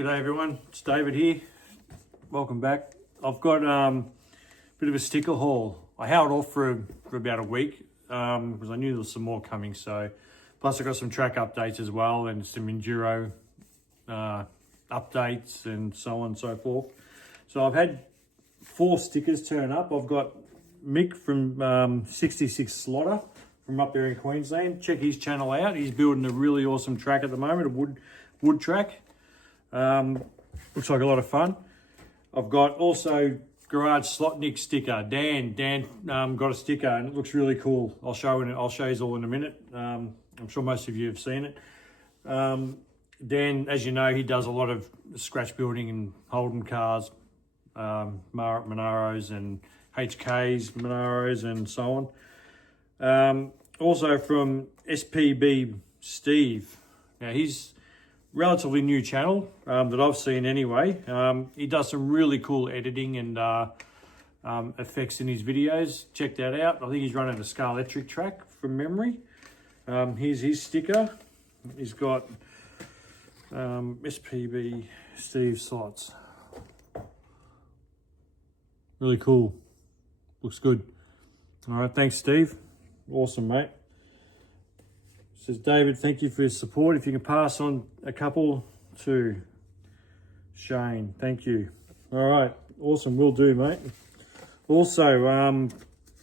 G'day everyone, it's David here. Welcome back. I've got a bit of a sticker haul. I held off for about a week because I knew there was some more coming. So, plus I got some track updates as well and some Enduro updates and so on and so forth. So I've had 4 stickers turn up. I've got Mick from 66 Slaughter from up there in Queensland. Check his channel out. He's building a really awesome track at the moment, a wood track. Looks like a lot of fun. I've got also Garage Slotnick sticker. Dan got a sticker and it looks really cool. I'll show you all in a minute. I'm sure most of you have seen it. Dan, as you know, he does a lot of scratch building and Holden cars, Monaros and HKs, Monaros and so on. Also from SPB Steve. Now he's relatively new channel that I've seen anyway. He does some really cool editing and effects in his videos. Check that out. I think he's running a Scarlectric track from memory. Here's his sticker. He's got SPB Steve slots. Really cool. Looks good. All right, thanks Steve. Awesome, mate. Says David, thank you for your support. If you can pass on a couple to Shane, thank you. All right, awesome, will do, mate. Also,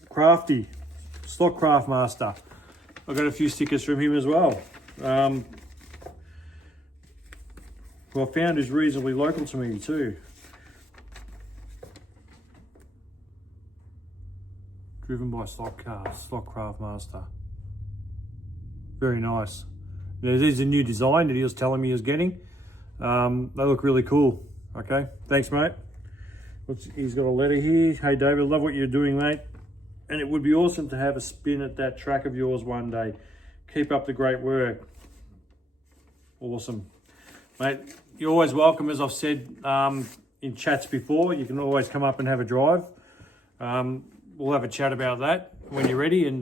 Crafty, Stock Craft Master. I got a few stickers from him as well. Who I found is reasonably local to me too. Driven by Stock Cars, Stock Craft Master. Very nice. This is a new design that he was telling me he was getting. They look really cool. Okay, thanks mate. He's got a letter here. Hey David, love what you're doing, mate. And it would be awesome to have a spin at that track of yours one day. Keep up the great work. Awesome. Mate, you're always welcome, as I've said in chats before. You can always come up and have a drive. We'll have a chat about that when you're ready and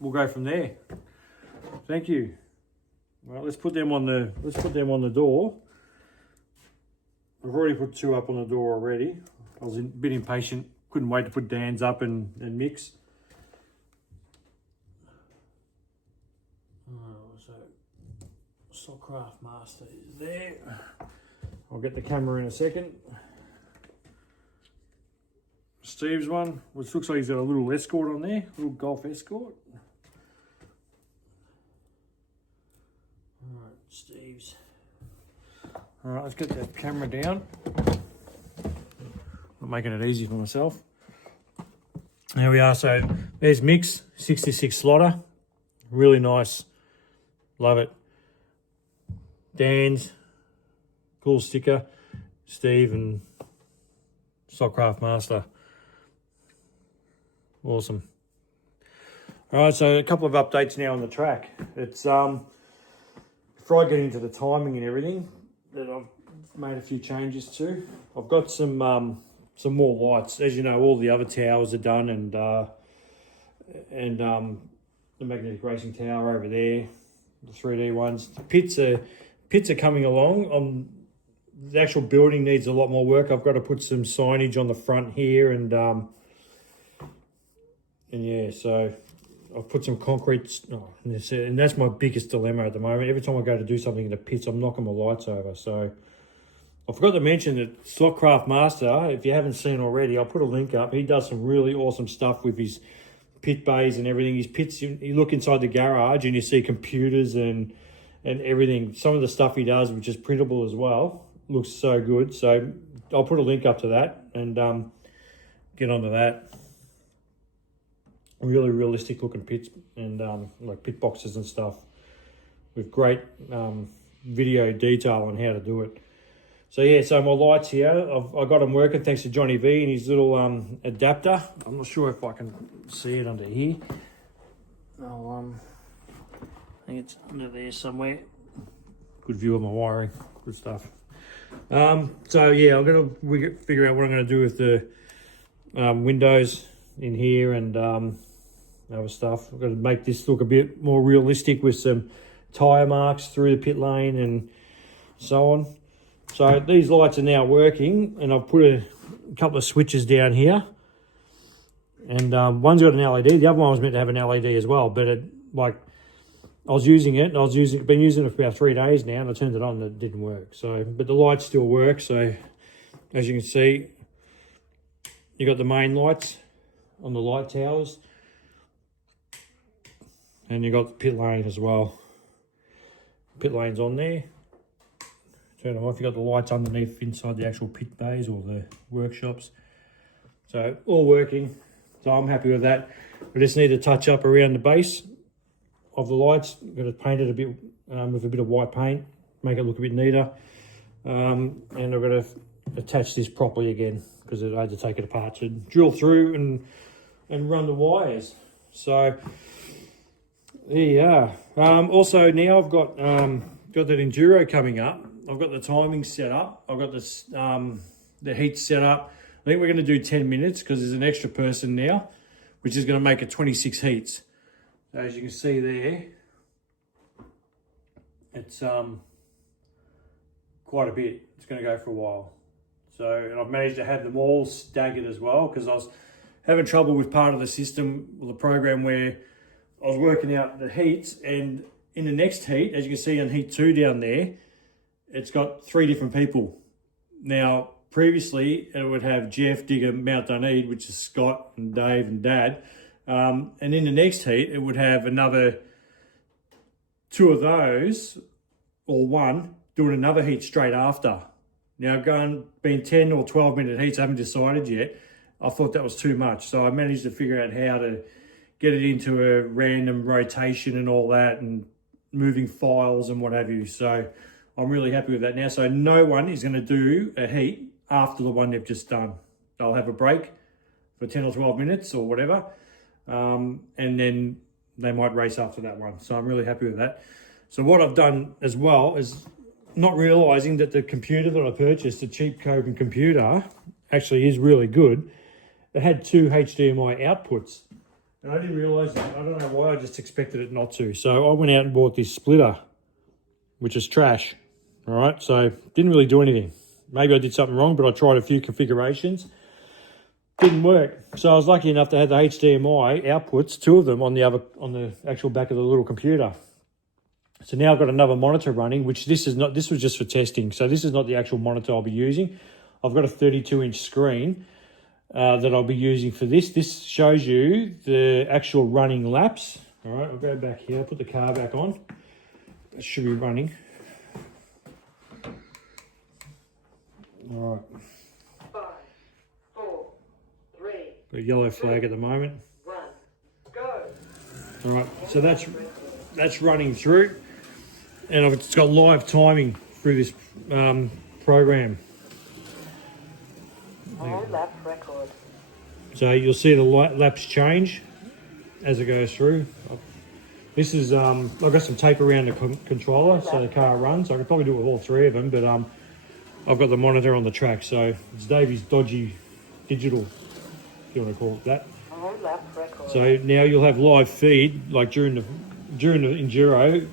we'll go from there. Thank you. Well, let's put them on the door. I've already put 2 up on the door already. I was a bit impatient. Couldn't wait to put Dan's up and mix. So Stockcraft Master is there. I'll get the camera in a second. Steve's one, which looks like he's got a little Escort on there, a little Golf Escort. All right, Steve's. All right, let's get that camera down. I'm making it easy for myself. There we are. So there's Mick's 66 Slaughter. Really nice. Love it. Dan's. Cool sticker. Steve and Stockcraft Master. Awesome. All right, so a couple of updates now on the track. It's before I get into the timing and everything, that I've made a few changes to. I've got some more lights. As you know, all the other towers are done, and the magnetic racing tower over there, the 3D ones. The pits are coming along. The actual building needs a lot more work. I've got to put some signage on the front here, and yeah, so I've put some concrete. And that's my biggest dilemma at the moment. Every time I go to do something in the pits, I'm knocking my lights over. So I forgot to mention that Stockcraft Master, if you haven't seen already, I'll put a link up. He does some really awesome stuff with his pit bays and everything. His pits, you look inside the garage and you see computers and everything. Some of the stuff he does, which is printable as well, looks so good. So I'll put a link up to that and get onto that. Really realistic looking pits and like pit boxes and stuff with great video detail on how to do it. So yeah, so my lights here, I got them working thanks to Johnny V and his little adapter. I'm not sure if I can see it under here. I think it's under there somewhere. Good view of my wiring, good stuff. So yeah, I'm gonna figure out what I'm gonna do with the windows in here and other stuff. I've got to make this look a bit more realistic with some tyre marks through the pit lane and so on. So these lights are now working, and I've put a couple of switches down here. And one's got an LED. The other one was meant to have an LED as well, but I was using it. Been using it for about 3 days now, and I turned it on and it didn't work. So, but the lights still work. So, as you can see, you got the main lights on the light towers, and you got the pit lane as well. Pit lane's on there. Turn them off. You got the lights underneath inside the actual pit bays or the workshops. So all working. So I'm happy with that. We just need to touch up around the base of the lights. I'm going to paint it a bit with a bit of white paint, make it look a bit neater. And I'm going to attach this properly again because I had to take it apart to drill through and run the wires. So there you are. Also now I've got that Enduro coming up. I've got the timing set up. I've got this the heat set up. I think we're going to do 10 minutes because there's an extra person now, which is going to make it 26 heats. So as you can see there, it's quite a bit. It's going to go for a while. So, and I've managed to have them all staggered as well because I was having trouble with part of the system, or the program, where I was working out the heats, and in the next heat, as you can see on heat 2 down there, it's got 3 different people. Now, previously, it would have Jeff, Digger, Mount Dunedin, which is Scott and Dave and Dad. And in the next heat, it would have another 2 of those, or 1, doing another heat straight after. Now, being 10 or 12 minute heats, I haven't decided yet. I thought that was too much. So I managed to figure out how to get it into a random rotation and all that, and moving files and what have you. So I'm really happy with that now. So no one is going to do a heat after the one they've just done. They'll have a break for 10 or 12 minutes or whatever. And then they might race after that one. So I'm really happy with that. So what I've done as well is, not realizing that the computer that I purchased, the cheap Kogan computer, actually is really good. It had 2 HDMI outputs. And I didn't realize that. I don't know why, I just expected it not to. So I went out and bought this splitter, which is trash. All right, so didn't really do anything. Maybe I did something wrong, but I tried a few configurations. Didn't work. So I was lucky enough to have the HDMI outputs, 2 of them on the actual back of the little computer. So now I've got another monitor running, which this was just for testing. So this is not the actual monitor I'll be using. I've got a 32-inch screen that I'll be using for this. This shows you the actual running laps. All right, I'll go back here, put the car back on. It should be running. All right. 5, 4, 3. Got a yellow flag at the moment. 1, go. All right, so that's running through, and it's got live timing through this program. All lap record. So you'll see the laps change as it goes through. This is I've got some tape around the controller so the car runs. I could probably do it with all 3 of them, but I've got the monitor on the track, so it's Davey's dodgy digital, if you want to call it that. All lap record. So now you'll have live feed, like during the Enduro.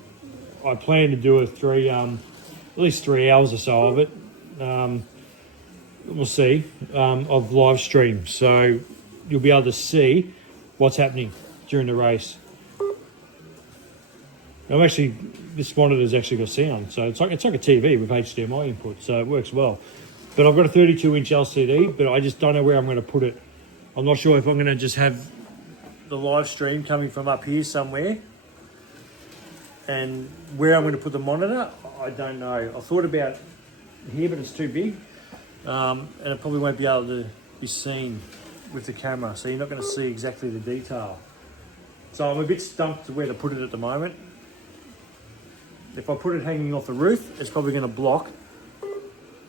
I plan to do at least 3 hours or so of it. We'll see, of live stream. So you'll be able to see what's happening during the race. This monitor's actually got sound, so it's like a TV with HDMI input, so it works well. But I've got a 32-inch LCD, but I just don't know where I'm going to put it. I'm not sure if I'm going to just have the live stream coming from up here somewhere, and where I'm going to put the monitor, I don't know. I thought about here, but it's too big, and it probably won't be able to be seen with the camera, so you're not going to see exactly the detail. So I'm a bit stumped to where to put it at the moment. If I put it hanging off the roof, it's probably going to block.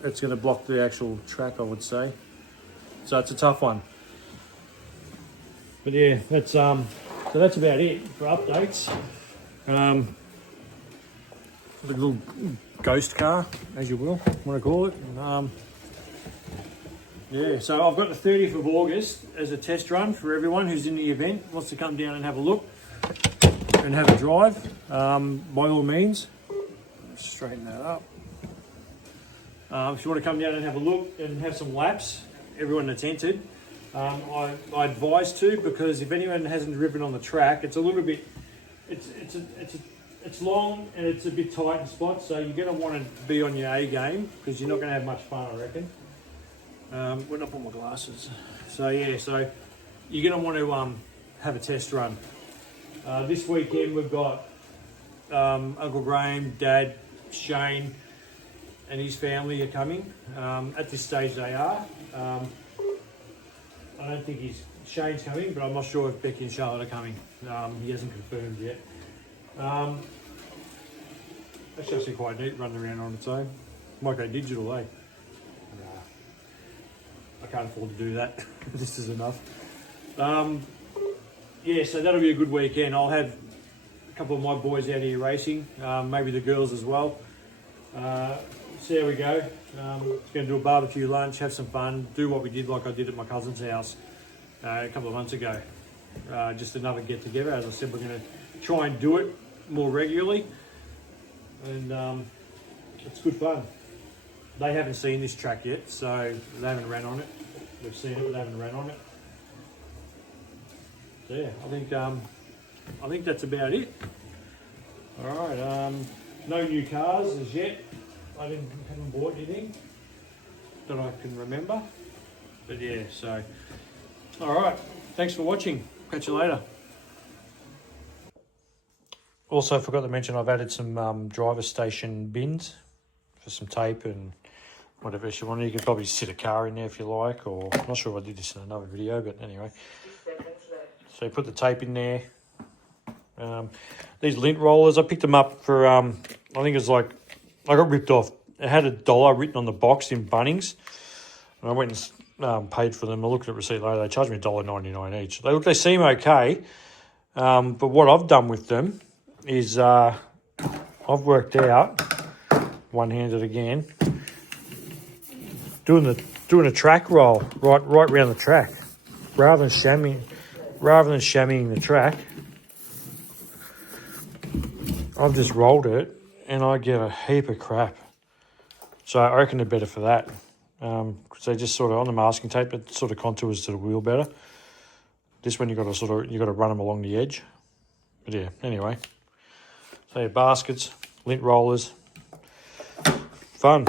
It's going to block the actual track, I would say. So it's a tough one. But yeah, that's so that's about it for updates. The little ghost car, as you will want to call it. Yeah, so I've got the 30th of August as a test run for everyone who's in the event, wants to come down and have a look and have a drive, by all means. Straighten that up. If you want to come down and have a look and have some laps, everyone that's entered, I advise to, because if anyone hasn't driven on the track, it's a little bit, it's long and it's a bit tight in spots, so you're going to want to be on your A game because you're not going to have much fun, I reckon. When I put my glasses. So yeah, so you're going to want to have a test run. This weekend we've got Uncle Graham, Dad, Shane and his family are coming. At this stage they are. I don't think Shane's coming, but I'm not sure if Becky and Charlotte are coming. He hasn't confirmed yet. That's actually quite neat, running around on its own. Might go digital, eh? I can't afford to do that. This is enough. Yeah, so that'll be a good weekend. I'll have a couple of my boys out here racing, maybe the girls as well. See how we go. Just going to do a barbecue lunch, have some fun, do what we did like I did at my cousin's house a couple of months ago. Just another get together. As I said, we're going to try and do it more regularly, and it's good fun. They haven't seen this track yet, so they haven't ran on it. They've seen it, but they haven't ran on it. So yeah, I think that's about it. All right, no new cars as yet. I haven't bought anything that I can remember. But yeah, so all right. Thanks for watching. Catch you later. Also, forgot to mention I've added some driver station bins for some tape and whatever else you want. You could probably sit a car in there if you like, or I'm not sure if I did this in another video, but anyway. So you put the tape in there. These lint rollers, I picked them up for, I think it's like, I got ripped off. It had $1 written on the box in Bunnings. And I went and paid for them. I looked at the receipt later. They charged me $1.99 each. They seem okay. But what I've done with them is I've worked out, one-handed again, doing a track roll right around the track, rather than shammying the track. I've just rolled it and I get a heap of crap. So I reckon they're better for that. Because they just sort of, on the masking tape, it sort of contours to the wheel better. This one you got to run them along the edge. But yeah, anyway. So yeah, baskets, lint rollers, fun.